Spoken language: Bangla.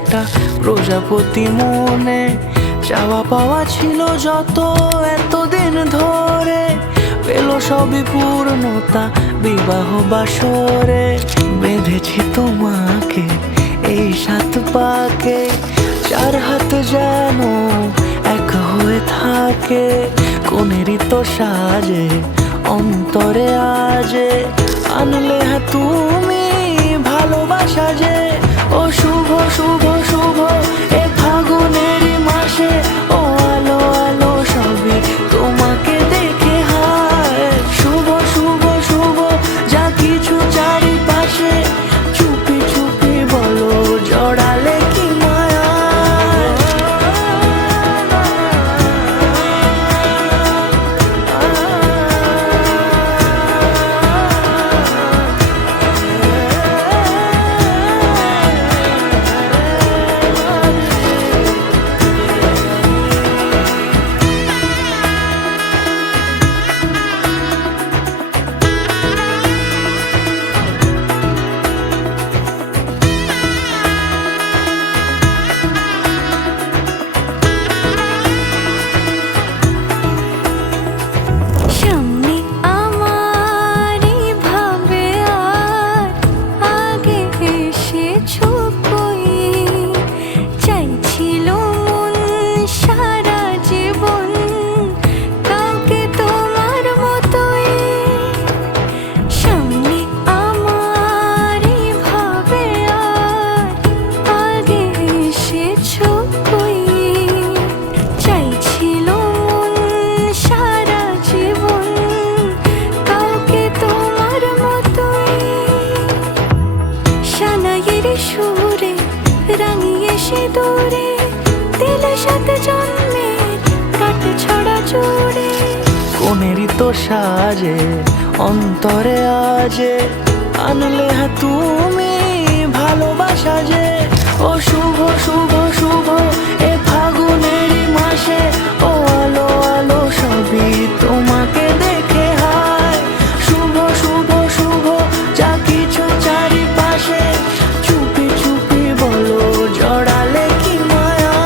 ফোঁটা প্রজাপতি মনে। চাওয়া পাওয়া ছিল যত এতদিন ধরে, পেল সবই পূর্ণতা বিবাহ বাসরে। বেঁধেছি তোমাকে এই 7 পাকে, 4 হাত যেন এক হয়ে থাকে। কোনেরই তো সাজে অন্তরে আজে, আনলে হ্যাঁ তুমি ভালোবাসা যে। ও শুভ শুভ শুভ এ ফাগুনেরই মাসে, ও আলো আলো সবই তোমাকে দেখে হায়। শুভ শুভ শুভ যা কিছু চারিপাশে, চুপি চুপি বলো জড়ালে কি মায়া। সুরে রাঙিয়ে সে দূরে দিলে 7 জন্মের কাট ছড়া জুড়ে। কোনেরই তো সাজে অন্তরে আজে, আনলে হ্যাঁ তুমি ভালোবাসা যে। ও শুভ শুভ শুভ এ ফাগুনেরই মাসে, ও আলো আলো সবই তোমাকে দেখে হায়। শুভ শুভ শুভ যা কিছু চারিপাশে, চুপি চুপি বলো জড়ালে কি মায়া।